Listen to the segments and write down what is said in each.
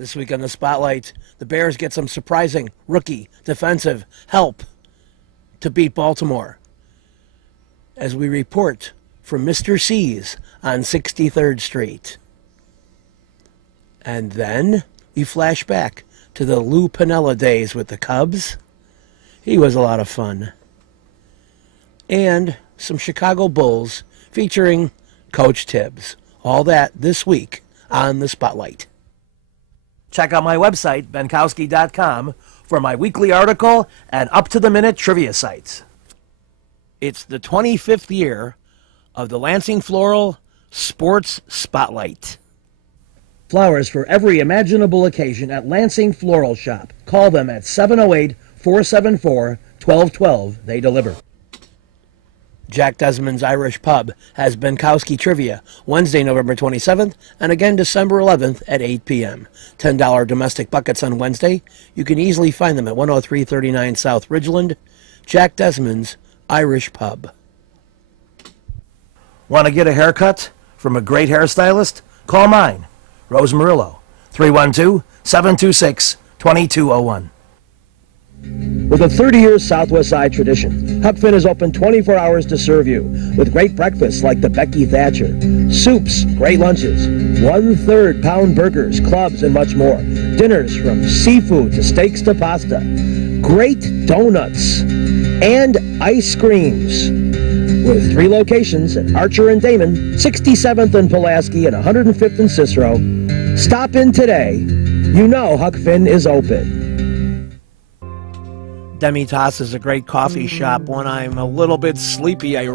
This week on the Spotlight, the Bears get some surprising rookie defensive help to beat Baltimore. As we report from Mr. C's on 63rd Street. And then we flash back to the Lou Piniella days with the Cubs. He was a lot of fun. And some Chicago Bulls featuring Coach Tibbs. All that this week on the Spotlight. Check out my website, benkowski.com, for my weekly article and up-to-the-minute trivia sites. It's the 25th year of the Lansing Floral Sports Spotlight. Flowers for every imaginable occasion at Lansing Floral Shop. Call them at 708-474-1212. They deliver. Jack Desmond's Irish Pub has Benkowski Trivia Wednesday, November 27th, and again December 11th at 8 p.m. $10 domestic buckets on Wednesday. You can easily find them at 10339 South Ridgeland. Jack Desmond's Irish Pub. Want to get a haircut from a great hairstylist? Call mine, Rose Murillo, 312-726-2201. With a 30-year Southwest Side tradition, Huck Finn is open 24 hours to serve you with great breakfasts like the Becky Thatcher, soups, great lunches, 1/3 pound burgers, clubs, and much more. Dinners from seafood to steaks to pasta, great donuts, and ice creams. With 3 locations at Archer and Damon, 67th and Pulaski, and 105th and Cicero. Stop in today. You know Huck Finn is open. Demitas is a great coffee shop. When I'm a little bit sleepy, I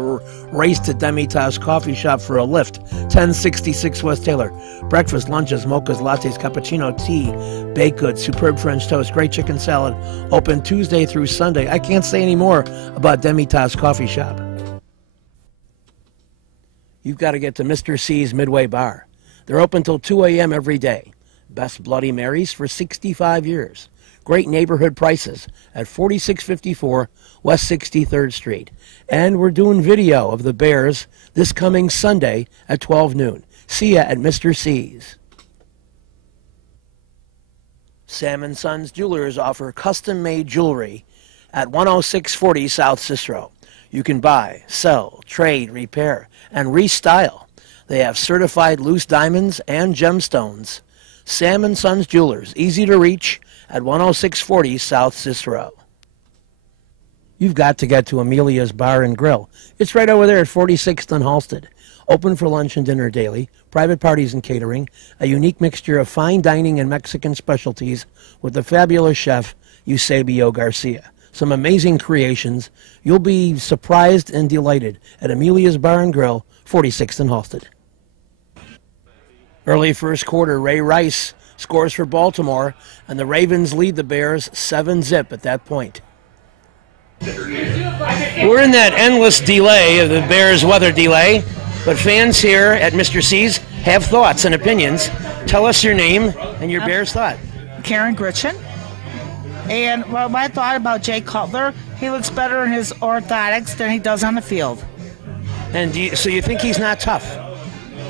race to Demitas Coffee Shop for a lift. 1066 West Taylor. Breakfast, lunches, mochas, lattes, cappuccino, tea, baked goods, superb French toast, great chicken salad. Open Tuesday through Sunday. I can't say any more about Demitas Coffee Shop. You've got to get to Mr. C's Midway Bar. They're open till 2 a.m. every day. Best Bloody Marys for 65 years. Great neighborhood prices at 4654 West 63rd Street. And we're doing video of the Bears this coming Sunday at 12 noon. See ya at Mr. C's. Sam & Sons Jewelers offer custom-made jewelry at 10640 South Cicero. You can buy, sell, trade, repair, and restyle. They have certified loose diamonds and gemstones. Sam & Sons Jewelers, easy to reach at 10640 South Cicero. You've got to get to Amelia's Bar and Grill. It's right over there at 46th and Halsted. Open for lunch and dinner daily, private parties and catering, a unique mixture of fine dining and Mexican specialties with the fabulous chef Eusebio Garcia. Some amazing creations. You'll be surprised and delighted at Amelia's Bar and Grill, 46th and Halsted. Early first quarter, Ray Rice scores for Baltimore, and the Ravens lead the Bears 7-0 at that point. We're in that endless delay of the Bears weather delay, but fans here at Mr. C's have thoughts and opinions. Tell us your name and your Bears thought. Karen Gritchen. And what I thought about Jay Cutler, he looks better in his orthotics than he does on the field. And so you think he's not tough?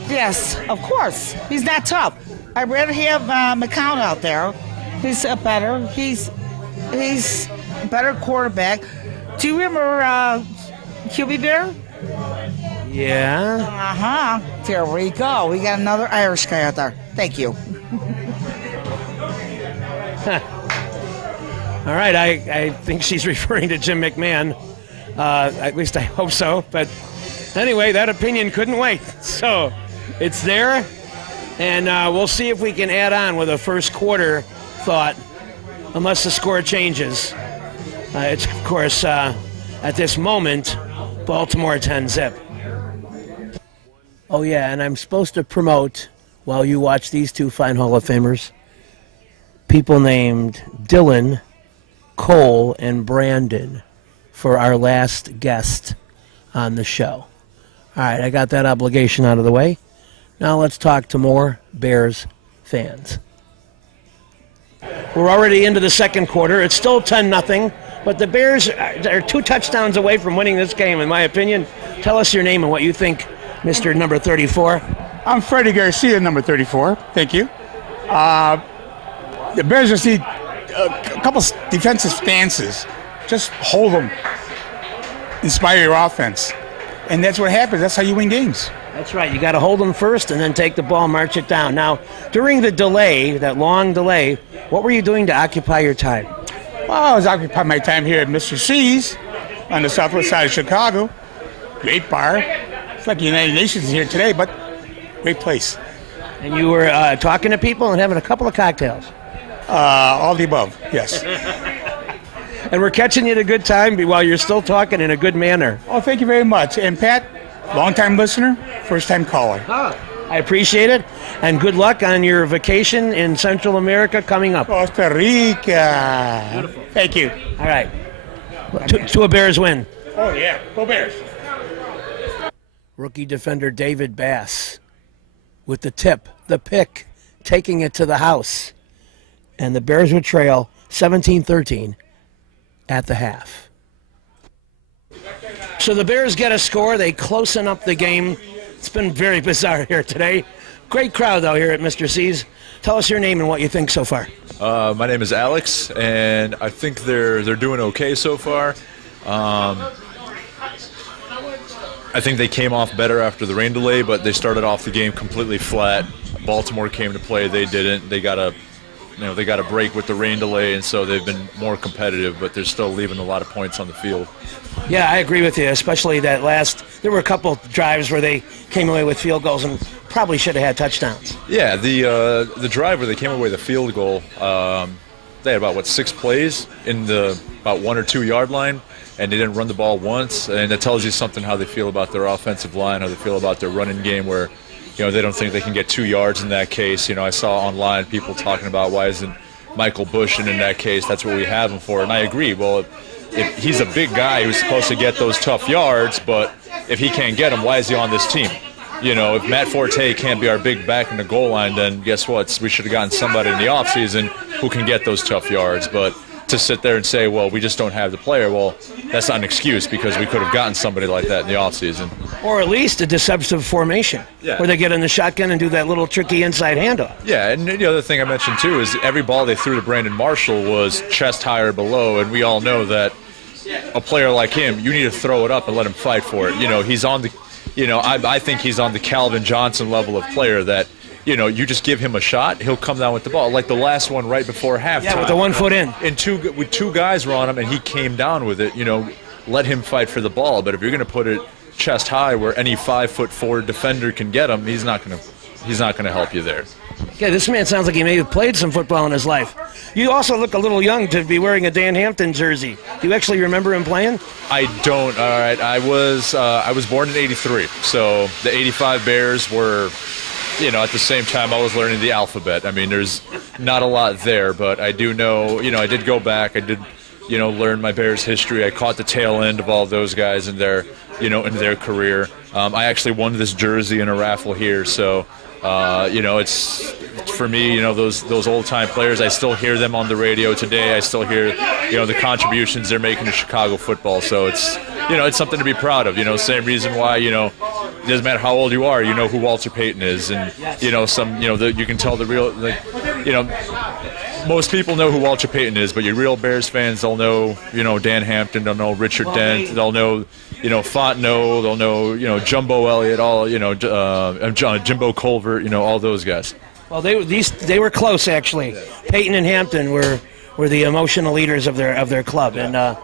Yes, of course. He's not tough. I'd rather have McCown out there. He's a better quarterback. Do you remember QB Bear? Yeah. Uh-huh. There we go. We got another Irish guy out there. Thank you. All right, I think she's referring to Jim McMahon. At least I hope so. But anyway, that opinion couldn't wait. So it's there. And we'll see if we can add on with a first quarter thought, unless the score changes. It's, of course, at this moment, Baltimore 10-0. Oh, yeah, and I'm supposed to promote, while you watch these two fine Hall of Famers, people named Dylan, Cole, and Brandon for our last guest on the show. All right, I got that obligation out of the way. Now let's talk to more Bears fans. We're already into the second quarter. It's still 10-0, but the Bears are 2 touchdowns away from winning this game, in my opinion. Tell us your name and what you think, Mr. Number 34. I'm Freddie Garcia, number 34. Thank you. The Bears just need a couple defensive stances. Just hold them. Inspire your offense. And that's what happens. That's how you win games. That's right. You got to hold them first and then take the ball, march it down. Now, during the delay, that long delay, what were you doing to occupy your time? Well, I was occupying my time here at Mr. C's on the southwest side of Chicago. Great bar. It's like the United Nations here today, but great place. And you were talking to people and having a couple of cocktails. All the above, yes. And we're catching you at a good time while you're still talking in a good manner. Oh, thank you very much. And Pat, long-time listener, first-time caller. I appreciate it. And good luck on your vacation in Central America coming up. Costa Rica. Beautiful. Thank you. All right. To a Bears win. Oh, yeah. Go Bears. Rookie defender David Bass with the tip, the pick, taking it to the house. And the Bears would trail 17-13 at the half. So the Bears get a score. They closen up the game. It's been very bizarre here today. Great crowd, though, here at Mr. C's. Tell us your name and what you think so far. My name is Alex, and I think they're doing okay so far. I think they came off better after the rain delay, but they started off the game completely flat. Baltimore came to play. They didn't. They got a break with the rain delay, and so they've been more competitive, but they're still leaving a lot of points on the field. Yeah, I agree with you, especially that there were a couple drives where they came away with field goals and probably should have had touchdowns. Yeah, the drive where they came away with a field goal, they had about, 6 plays in the about 1 or 2 yard line, and they didn't run the ball once, and that tells you something how they feel about their offensive line, how they feel about their running game, where they don't think they can get 2 yards in that case. I saw online people talking about why isn't Michael Bush in that case. That's what we have him for, and I agree. Well, if he's a big guy who's supposed to get those tough yards, but if he can't get them, why is he on this team? If Matt Forte can't be our big back in the goal line, then guess what? We should have gotten somebody in the offseason who can get those tough yards. But to sit there and say, well, we just don't have the player, well, that's not an excuse because we could have gotten somebody like that in the offseason. Or at least a deceptive formation where they get in the shotgun and do that little tricky inside handoff. Yeah, and the other thing I mentioned, too, is every ball they threw to Brandon Marshall was chest high or below, and we all know that a player like him, you need to throw it up and let him fight for it. He's on the I think he's on the Calvin Johnson level of player that, you just give him a shot, he'll come down with the ball. Like the last one right before halftime. Yeah, with the 1 foot in. And with 2 guys were on him, and he came down with it, let him fight for the ball. But if you're going to put it chest high where any 5'4" defender can get him, he's not going to help you there. Yeah, this man sounds like he may have played some football in his life. You also look a little young to be wearing a Dan Hampton jersey. Do you actually remember him playing? I don't. All right, I was born in '83, so the '85 Bears were, at the same time I was learning the alphabet. I mean, there's not a lot there, but I do know. I did go back. I did, learn my Bears history. I caught the tail end of all those guys in their, in their career. I actually won this jersey in a raffle here, so. It's for me, those old-time players, I still hear them on the radio today. I still hear, the contributions they're making to Chicago football. So it's, it's something to be proud of. Same reason why, it doesn't matter how old you are, you know who Walter Payton is. And, you can tell the real, most people know who Walter Payton is, but your real Bears fans, they'll know, Dan Hampton, they'll know Richard Dent, they'll know, Fontenot, they'll know, Jumbo Elliott, all, Jimbo Colvert, all those guys. Well, they were close actually. Yeah. Payton and Hampton were the emotional leaders of their club, and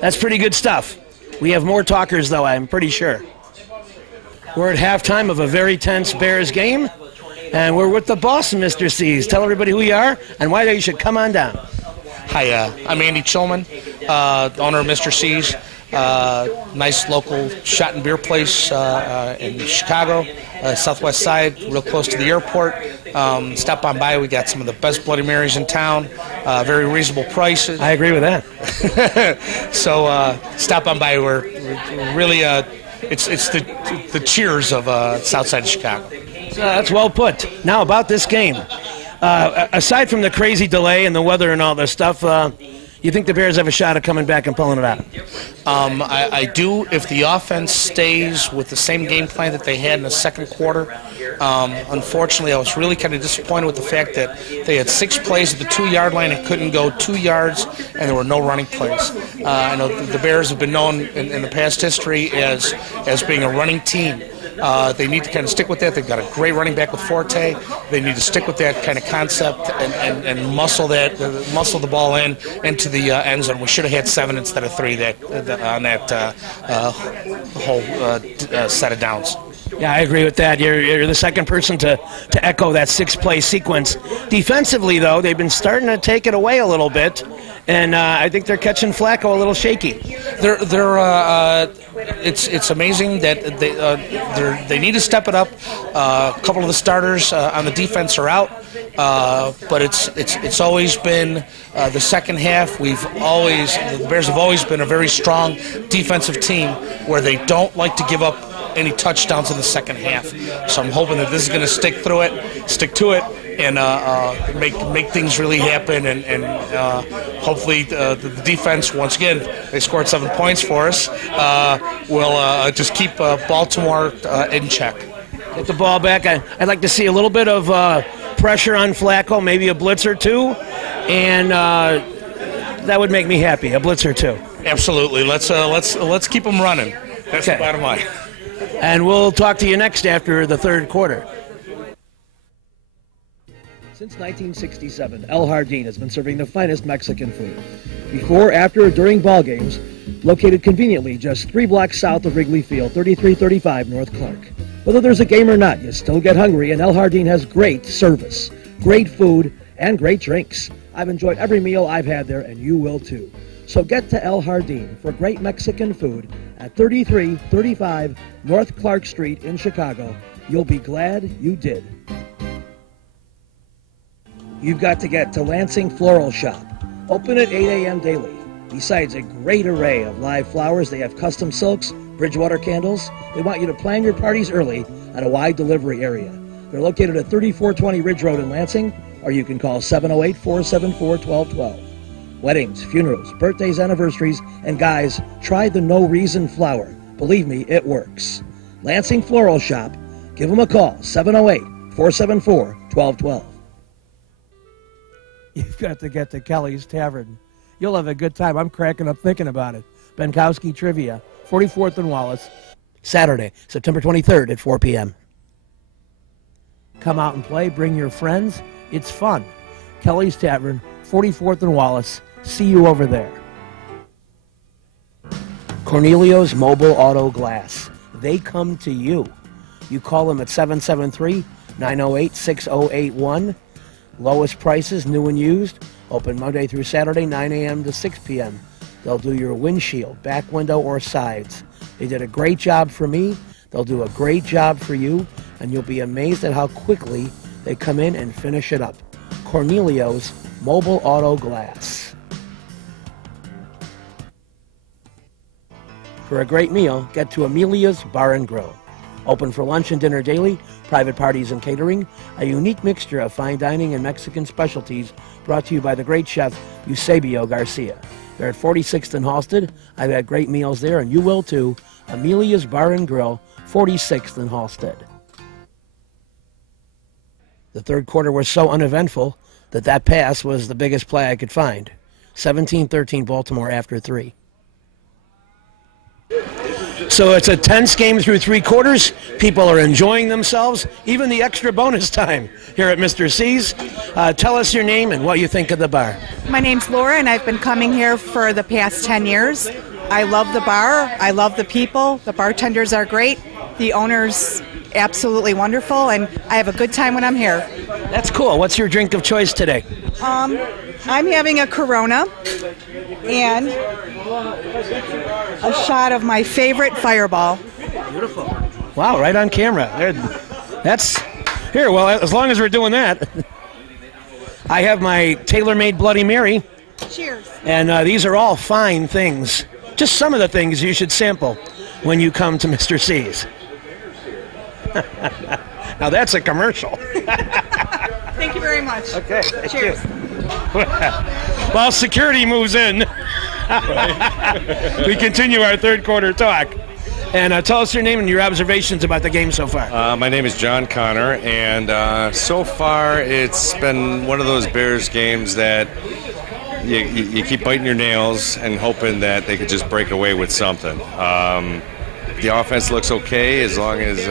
that's pretty good stuff. We have more talkers though, I'm pretty sure. We're at halftime of a very tense Bears game. And we're with the boss, Mr. C's. Tell everybody who you are and why they should come on down. Hi, I'm Andy Chilman, owner of Mr. C's. Nice local shot and beer place in Chicago, southwest side, real close to the airport. Stop on by. We got some of the best Bloody Marys in town, very reasonable prices. I agree with that. So stop on by. We're really, it's the cheers of south side of Chicago. That's well put. Now about this game. Aside from the crazy delay and the weather and all this stuff, You think the Bears have a shot at coming back and pulling it out? I do if the offense stays with the same game plan that they had in the second quarter. Unfortunately, I was really kind of disappointed with the fact that they had 6 plays at the 2-yard line and couldn't go 2 yards, and there were no running plays. I know the Bears have been known in the past history as being a running team. They need to kind of stick with that. They've got a great running back with Forte. They need to stick with that kind of concept and muscle the ball into the end zone. We should have had 7 instead of 3 on that whole set of downs. Yeah, I agree with that. You're the second person to echo that 6-play sequence. Defensively, though, they've been starting to take it away a little bit, and I think they're catching Flacco a little shaky. It's amazing that they need to step it up. A couple of the starters on the defense are out, but it's always been the second half. The Bears have always been a very strong defensive team where they don't like to give up any touchdowns in the second half. So I'm hoping that this is going to stick to it, and make things really happen. And hopefully the defense, once again, they scored 7 points for us, will just keep Baltimore in check. Get the ball back. I'd like to see a little bit of pressure on Flacco, maybe a blitz or two, and that would make me happy. A blitz or two. Absolutely. Let's keep them running. That's the bottom line. And we'll talk to you next after the third quarter. Since 1967, El Jardín has been serving the finest Mexican food. Before, after, or during ball games, located conveniently just 3 blocks south of Wrigley Field, 3335 North Clark. Whether there's a game or not, you still get hungry, and El Jardín has great service, great food, and great drinks. I've enjoyed every meal I've had there, and you will too. So get to El Jardín for great Mexican food at 3335 North Clark Street in Chicago. You'll be glad you did. You've got to get to Lansing Floral Shop. Open at 8 a.m. daily. Besides a great array of live flowers, they have custom silks, Bridgewater candles. They want you to plan your parties early at a wide delivery area. They're located at 3420 Ridge Road in Lansing, or you can call 708-474-1212. Weddings, funerals, birthdays, anniversaries, and guys, try the No Reason flower. Believe me, it works. Lansing Floral Shop. Give them a call, 708-474-1212. You've got to get to Kelly's Tavern. You'll have a good time. I'm cracking up thinking about it. Benkowski Trivia, 44th and Wallace, Saturday, September 23rd at 4 p.m. Come out and play. Bring your friends. It's fun. Kelly's Tavern, 44th and Wallace. See you over there. Cornelio's Mobile Auto Glass. They come to you. You call them at 773-908-6081. Lowest prices, new and used. Open Monday through Saturday, 9 a.m. to 6 p.m. They'll do your windshield, back window, or sides. They did a great job for me. They'll do a great job for you, and you'll be amazed at how quickly they come in and finish it up. Cornelio's Mobile Auto Glass. For a great meal, get to Amelia's Bar and Grill. Open for lunch and dinner daily, private parties and catering, a unique mixture of fine dining and Mexican specialties brought to you by the great chef Eusebio Garcia. They're at 46th and Halsted. I've had great meals there, and you will too. Amelia's Bar and Grill, 46th and Halsted. The third quarter was so uneventful that pass was the biggest play I could find. 17-13 Baltimore after 3. So it's a tense game through 3 quarters. People are enjoying themselves, even the extra bonus time here at Mr. C's. Tell us your name and what you think of the bar. My name's Laura, and I've been coming here for the past 10 years. I love the bar. I love the people. The bartenders are great. The owner's absolutely wonderful, and I have a good time when I'm here. That's cool. What's your drink of choice today? I'm having a Corona and a shot of my favorite Fireball. Beautiful. Wow, right on camera. That's here. Well, as long as we're doing that, I have my tailor-made Bloody Mary. Cheers. And these are all fine things. Just some of the things you should sample when you come to Mr. C's. Now that's a commercial. Thank you very much. Okay. Cheers. while security moves in. We continue our third quarter talk. And tell us your name and your observations about the game so far. My name is John Connor, and so far it's been one of those Bears games that you keep biting your nails and hoping that they could just break away with something. The offense looks okay as long as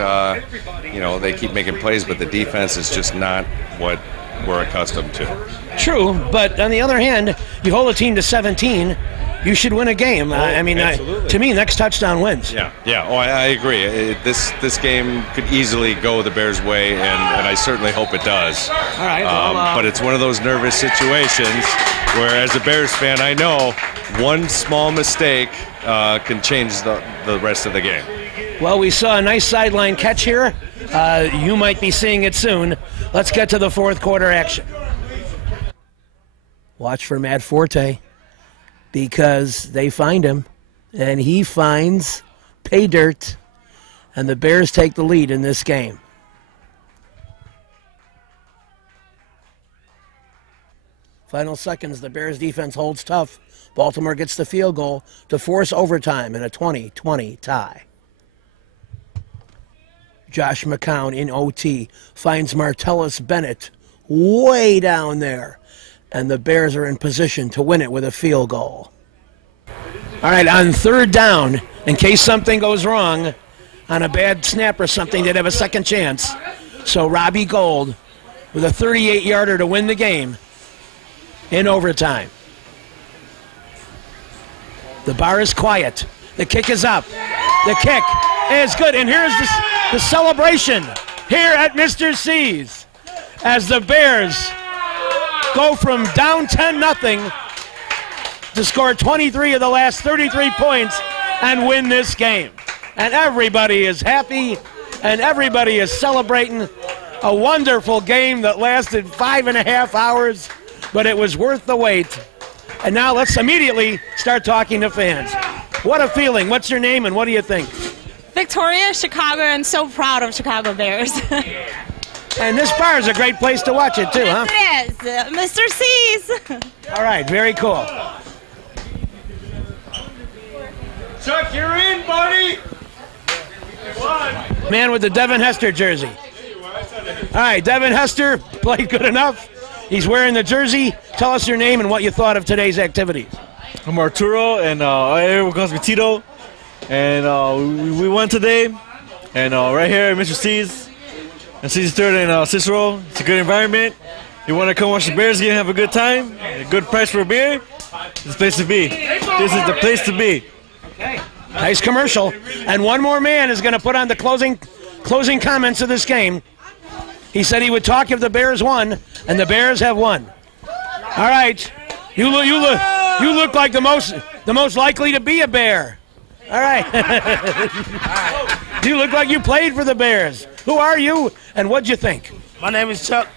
they keep making plays, but the defense is just not what we're accustomed to. True, but on the other hand, you hold a team to 17, you should win a game. To me, next touchdown wins. Yeah. Oh, I agree. This game could easily go the Bears' way, and I certainly hope it does. All right. But it's one of those nervous situations where, as a Bears fan, I know one small mistake can change the rest of the game. Well, we saw a nice sideline catch here. You might be seeing it soon. Let's get to the fourth quarter action. Watch for Matt Forte, because they find him, and he finds pay dirt, and the Bears take the lead in this game. Final seconds, the Bears defense holds tough. Baltimore gets the field goal to force overtime in a 20-20 tie. Josh McCown in OT finds Martellus Bennett way down there, and the Bears are in position to win it with a field goal. All right, on third down, in case something goes wrong, on a bad snap or something, they'd have a second chance. So Robbie Gould with a 38-yarder to win the game in overtime. The bar is quiet. The kick is up. The kick is good. And here's the celebration here at Mr. C's as the Bears go from down 10-0 to score 23 of the last 33 points and win this game. And everybody is happy, and everybody is celebrating a wonderful game that lasted 5.5 hours, but it was worth the wait. And now let's immediately start talking to fans. What a feeling. What's your name and what do you think? Victoria, Chicago, and so proud of Chicago Bears. And this bar is a great place to watch it too, huh? It is. Mr. C's. All right, very cool. Chuck, you're in, buddy. Man with the Devin Hester jersey. All right, Devin Hester played good enough. He's wearing the jersey. Tell us your name and what you thought of today's activities. I'm Arturo, and everyone calls me Tito. And we won today. And right here at Mr. C's, and C's Third and Cicero. It's a good environment. You want to come watch the Bears game, have a good time, a good price for a beer, this is the place to be. This is the place to be. Okay. Nice commercial. And one more man is going to put on the closing comments of this game. He said he would talk if the Bears won, and the Bears have won. All right. You look like the most likely to be a Bear. All right. You look like you played for the Bears. Who are you, and what'd you think? My name is Chuck.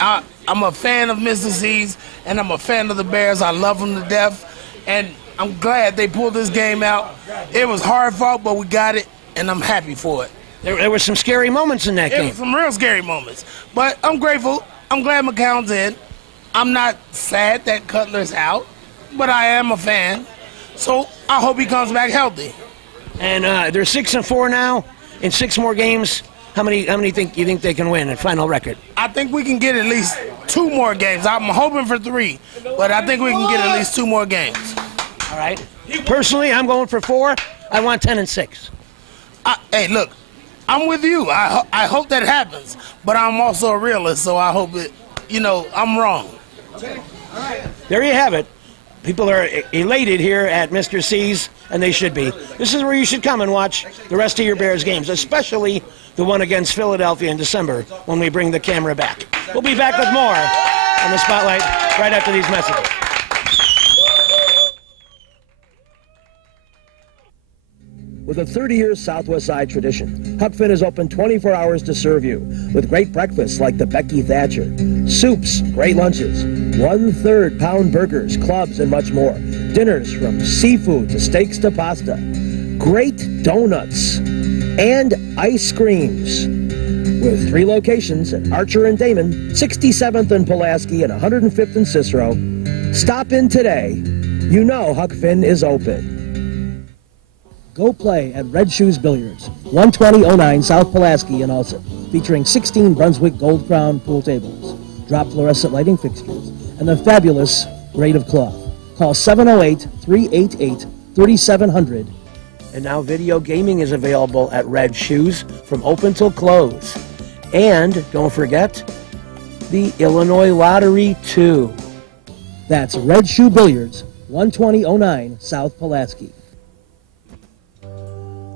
I'm a fan of Mr. C's, and I'm a fan of the Bears. I love them to death, and I'm glad they pulled this game out. It was hard fought, but we got it, and I'm happy for it. There were some scary moments in that game. Some real scary moments, but I'm grateful. I'm glad McCown's in. I'm not sad that Cutler's out, but I am a fan. So I hope he comes back healthy. And they're 6-4 now. In 6 more games, how many you think they can win at final record? I think we can get at least 2 more games. I'm hoping for 3, but I think we can get at least 2 more games. All right. Personally, I'm going for 4. I want 10-6. Hey, look, I'm with you. I hope that happens, but I'm also a realist, so I hope I'm wrong. There you have it. People are elated here at Mr. C's, and they should be. This is where you should come and watch the rest of your Bears games, especially the one against Philadelphia in December when we bring the camera back. We'll be back with more on the Spotlight right after these messages. With a 30-year Southwest Side tradition, Huck Finn is open 24 hours to serve you with great breakfasts like the Becky Thatcher, soups, great lunches, 1/3 pound burgers, clubs, and much more. Dinners from seafood to steaks to pasta, great donuts, and ice creams. with 3 locations at Archer and Damon, 67th and Pulaski, and 105th and Cicero. Stop in today. You know Huck Finn is open. Go play at Red Shoes Billiards, 12009 South Pulaski in Alsip, featuring 16 Brunswick Gold Crown pool tables, drop fluorescent lighting fixtures, and the fabulous grade of cloth. Call 708-388-3700. And now video gaming is available at Red Shoes from open till close. And don't forget, the Illinois Lottery, too. That's Red Shoe Billiards, 12009 South Pulaski.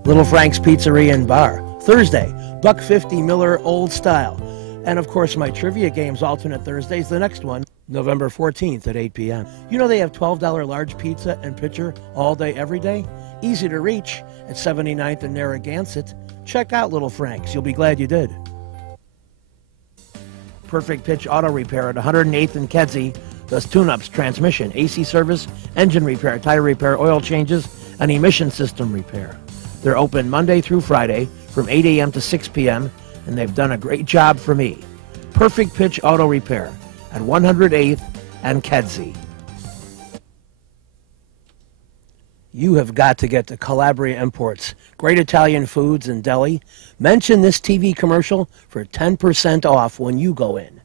Little Frank's Pizzeria and Bar, Thursday, $1.50 Miller Old Style. And of course, my trivia games alternate Thursdays, the next one, November 14th at 8 p.m. You know they have $12 large pizza and pitcher all day, every day? Easy to reach at 79th and Narragansett. Check out Little Frank's. You'll be glad you did. Perfect Pitch Auto Repair at 108th and Kedzie does tune-ups, transmission, AC service, engine repair, tire repair, oil changes, and emission system repair. They're open Monday through Friday from 8 a.m. to 6 p.m., and they've done a great job for me. Perfect Pitch Auto Repair at 108th and Kedzie. You have got to get to Calabria Imports. Great Italian foods and deli. Mention this TV commercial for 10% off when you go in.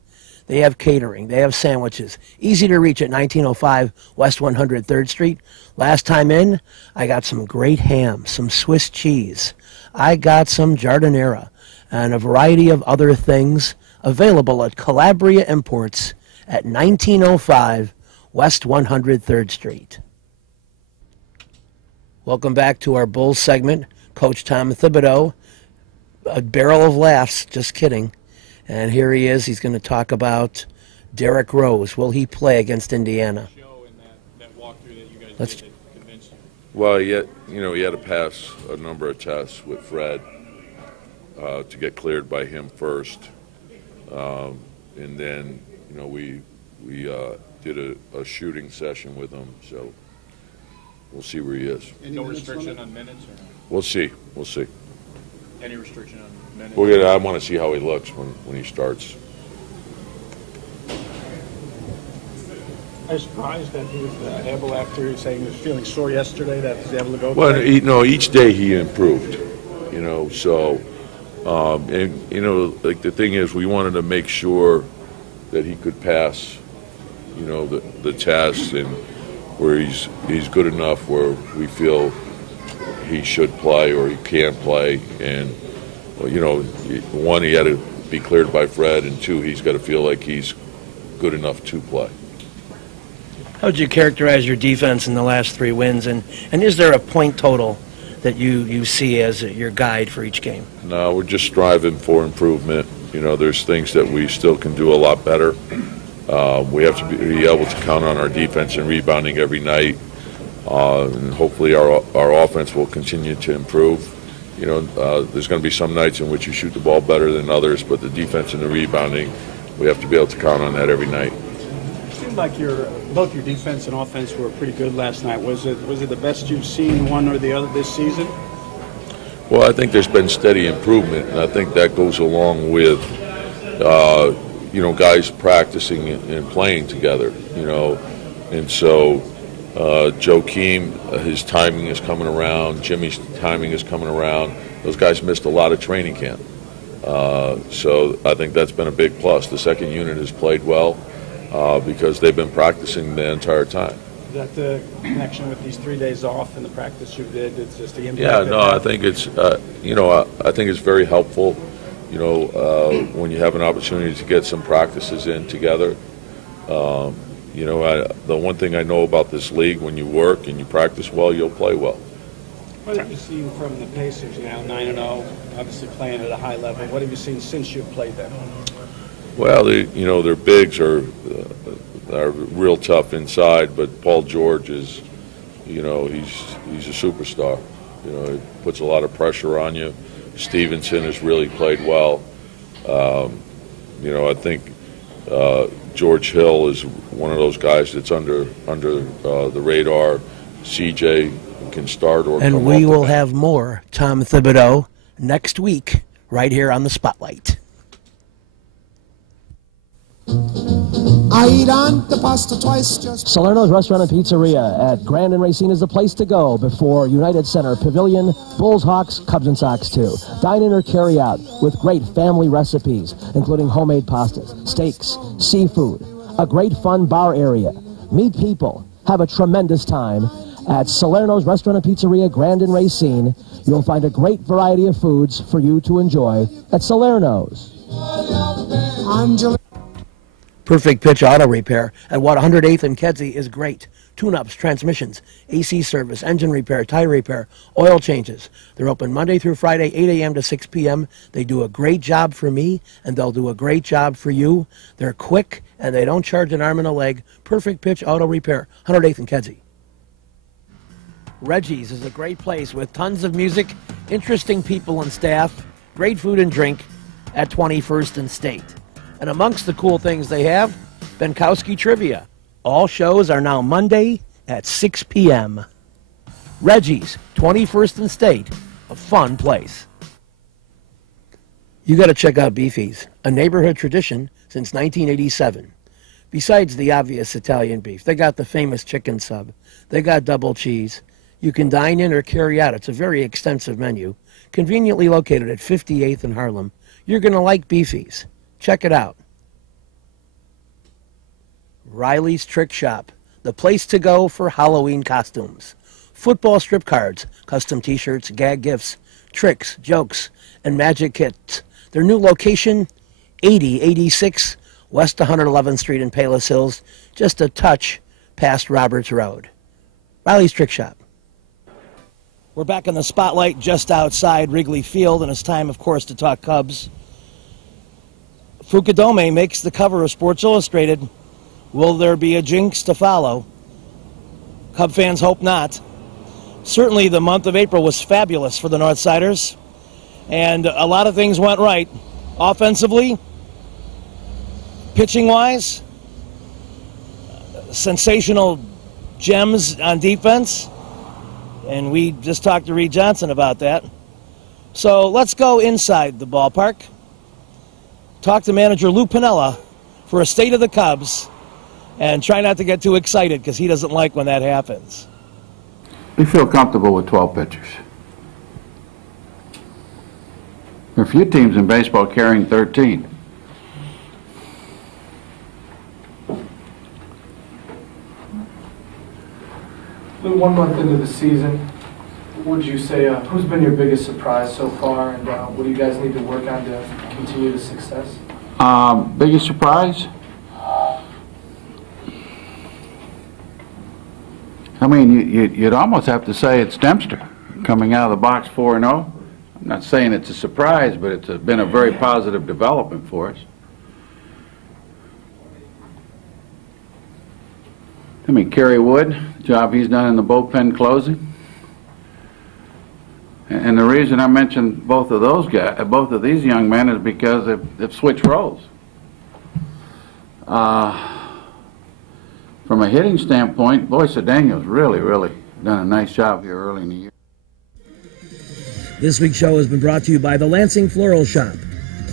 They have catering. They have sandwiches. Easy to reach at 1905 West 103rd Street. Last time in, I got some great ham, some Swiss cheese. I got some giardiniera and a variety of other things available at Calabria Imports at 1905 West 103rd Street. Welcome back to our Bulls segment. Coach Tom Thibodeau, a barrel of laughs, just kidding. And here he is. He's going to talk about Derrick Rose. Will he play against Indiana? Well, he had to pass a number of tests with Fred to get cleared by him first, and then we did a shooting session with him. So we'll see where he is. No restriction on minutes? We'll see. Any restriction on minutes? I want to see how he looks when he starts. I was surprised that he was able, after saying he was feeling sore yesterday, that he was able to go. Well, each day he improved. So, the thing is, we wanted to make sure that he could pass, the test, and where he's good enough where we feel he should play or he can play, and one, he had to be cleared by Fred, and two, he's got to feel like he's good enough to play. How would you characterize your defense in the last 3 wins, and is there a point total that you see as your guide for each game? No, we're just striving for improvement. There's things that we still can do a lot better. We have to be able to count on our defense and rebounding every night, and hopefully our offense will continue to improve. There's going to be some nights in which you shoot the ball better than others, but the defense and the rebounding, we have to be able to count on that every night. It seemed like both your defense and offense were pretty good last night. Was it the best you've seen one or the other this season? Well, I think there's been steady improvement, and I think that goes along with guys practicing and playing together. And so Joakim, his timing is coming around. Jimmy's timing is coming around. Those guys missed a lot of training camp. So I think that's been a big plus. The second unit has played well because they've been practicing the entire time. Is that the connection with these 3 days off and the practice you did? It's just the impact. Yeah, no, I think it's I think it's very helpful. When you have an opportunity to get some practices in together. The one thing I know about this league, when you work and you practice well, you'll play well. What have you seen from the Pacers now, 9-0, obviously playing at a high level? What have you seen since you've played them? Well, their bigs are real tough inside, but Paul George is, he's a superstar. He puts a lot of pressure on you. Stevenson has really played well. I think George Hill is one of those guys that's under the radar. CJ can start or come and we off the will bench. have more Tom Thibodeau next week right here on the Spotlight. I eat antipasta twice just... Salerno's Restaurant and Pizzeria at Grand and Racine is the place to go before United Center Pavilion, Bulls, Hawks, Cubs, and Sox too. Dine in or carry out with great family recipes, including homemade pastas, steaks, seafood, a great fun bar area. Meet people, have a tremendous time. At Salerno's Restaurant and Pizzeria, Grand and Racine, you'll find a great variety of foods for you to enjoy at Salerno's. Perfect Pitch Auto Repair at 108th and Kedzie is great. Tune-ups, transmissions, AC service, engine repair, tire repair, oil changes. They're open Monday through Friday, 8 a.m. to 6 p.m. They do a great job for me, and they'll do a great job for you. They're quick, and they don't charge an arm and a leg. Perfect Pitch Auto Repair, 108th and Kedzie. Reggie's is a great place with tons of music, interesting people and staff, great food and drink at 21st and State. And amongst the cool things they have, Benkowski Trivia. All shows are now Monday at 6 p.m. Reggie's, 21st and State, a fun place. You got to check out Beefy's, a neighborhood tradition since 1987. Besides the obvious Italian beef, they got the famous chicken sub. They got double cheese. You can dine in or carry out. It's a very extensive menu. Conveniently located at 58th and Harlem. You're going to like Beefy's. Check it out. Riley's Trick Shop, the place to go for Halloween costumes. Football strip cards, custom t-shirts, gag gifts, tricks, jokes, and magic kits. Their new location, 8086 West 111th Street in Palos Hills, just a touch past Roberts Road. Riley's Trick Shop. We're back in the spotlight just outside Wrigley Field, and it's time, of course, to talk Cubs. Fukudome makes the cover of Sports Illustrated. Will there be a jinx to follow? Cub fans hope not. Certainly the month of April was fabulous for the Northsiders, and a lot of things went right. Offensively, pitching-wise, sensational gems on defense, and we just talked to Reed Johnson about that. So let's go inside the ballpark. Talk to manager Lou Piniella for a state of the Cubs, and try not to get too excited because he doesn't like when that happens. We feel comfortable with 12 pitchers. There are a few teams in baseball carrying 13. Lou, 1 month into the season, what would you say, who's been your biggest surprise so far, and what do you guys need to work on to continue the success? Biggest surprise? I mean, you'd almost have to say it's Dempster, coming out of the box 4-0. I'm not saying it's a surprise, but it's been a very positive development for us. I mean, Kerry Wood, the job he's done in the bullpen closing. And the reason I mentioned both of those guys, both of these young men, is because they've switched roles. From a hitting standpoint, Boyce Daniels really done a nice job here early in the year. This week's show has been brought to you by the Lansing Floral Shop.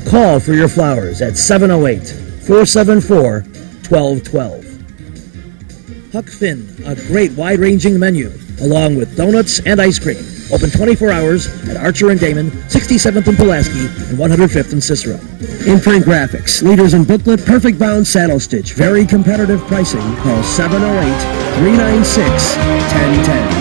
Call for your flowers at 708-474-1212. Huck Finn, a great wide-ranging menu, along with donuts and ice cream. Open 24 hours at Archer and Damon, 67th and Pulaski, and 105th and Cicero. Imprint Graphics, leaders in booklet, perfect bound saddle stitch, very competitive pricing. Call 708-396-1010.